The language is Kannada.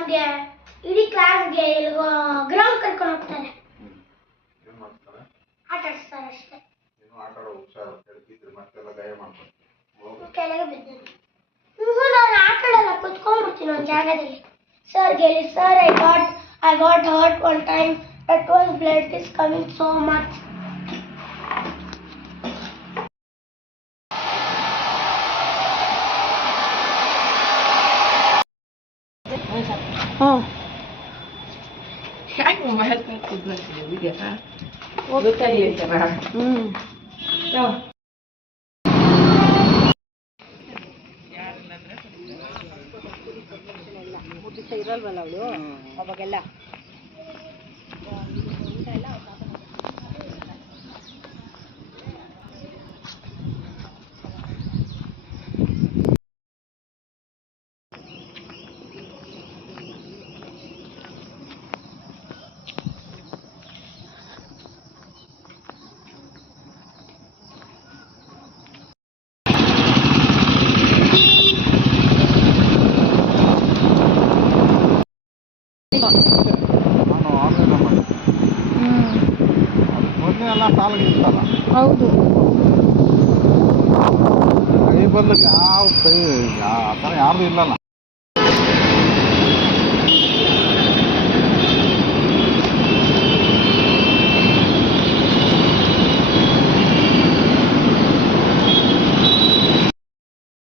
ನಮ್ಗೆ ಇಡೀ ಕ್ಲಾಸ್ಗೆ ಗ್ರೌಂಡ್ ಕರ್ಕೊಂಡು ಹೋಗ್ತಾರೆ. ಏನ್ ಮಾಡ್ತಾರೆ? ಆಟ ಆಡಿಸ್ತಾರೆ ಅಷ್ಟೇ. ಏನು ಆಟ ಆಡೋ ಹುಷಾರು ಕೆಳಗಿದ್ರೆ ಮತ್ತೆಲ್ಲ ಗಾಯ ಮಾಡ್ತಾರೆ. ಕೆಳಗೆ ಬಿದ್ದಿದ್ದು ನಾನು ಆಟ ಆಡಲ್ಲ, ಕುತ್ಕೊಂಡ್ಬಿಡ್ತೀನಿ ಒಂದು ಜಾಗದಲ್ಲಿ. ಸರ್ಗೆ ಹೇಳಿ, sir I got hurt one time. That was blood is coming so much. ಯಾಕೆ ಮೊಬೈಲ್ ಕೂತ್ಕೊಳ್ತಿದ್ದೀವಿ ವಿಡಿಯೋನ ಗೊತ್ತಾಗ್ಲಿಲ್ಲ. ಮುದ್ದಿಸ ಇರಲ್ವಲ್ಲ ಅವಳು ಅವಾಗೆಲ್ಲ ನಾನು ಆನ್ಲೈನ್ ಮಾಡಿ ಮೊದಲೇ ಎಲ್ಲ ಸಾಲಿಗೆ ಇರ್ತಲ್ಲ. ಹೌದು, ಕೈ ಬದಲಿಗೆ ಯಾವ ಕೈ ಆ ಥರ ಯಾರ್ದು ಇಲ್ಲಲ್ಲ.